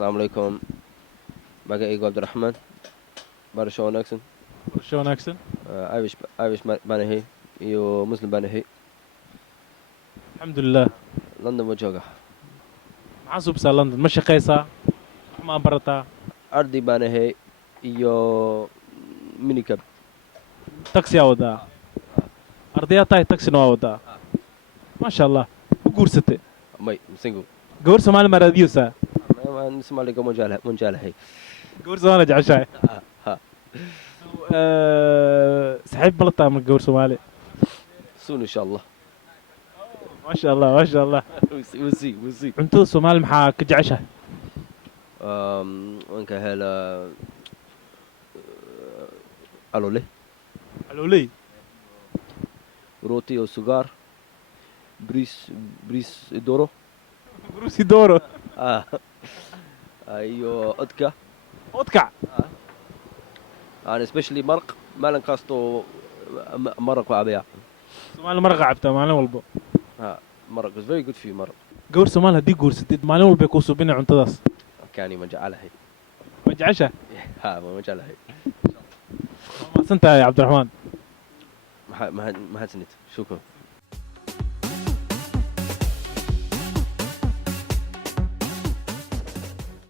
Assalamu alaikum. Magacaygu Cabdiraxmaan barasho wanaagsan. Barasho wanaagsan. Irish baan ahay iyo Muslim baan ahay. Alxamdulilah. London ma jooga. Maxaa subsaa London? Ma shaqaysaa? Wax ma barataa? Arday baan ahay iyo minicab. Taxi aa wadaa. Ardayaa tahay taxina waa wadaa. Maasha Allah. Ku guursatay. May single. Gabar Soomaali ma raadiyeysaa? Aan Soomaaliga ma jeclahay. Gabar Soomaali jeceshahay. Ha. Saxiib ma la tahay marka gabar Soomaali? Soon insha Allah. Maasha Allah, maasha Allah. We'll see. Cuntada Soomaali maxaa ka jeceshahay? Waan ka helaa alole. Aloley. Rooti iyo sugaar. Bariis doro. Brusi Doro. iyo odka. Odkac. And especially maraq maalin kastoo maraq waa cabayaa. Soomaali maraqa cabtaa maalin walba. Maraq is very good for you maraq. Gabar Soomaali haddii guursatid maalin walba kuu suubinay cuntadaas. Kaani ma jeclahay. Ma jeceshahay? Ma jeclahay. Ma mahadsantahay Cabdiraxmaan. mahadsanid shukran.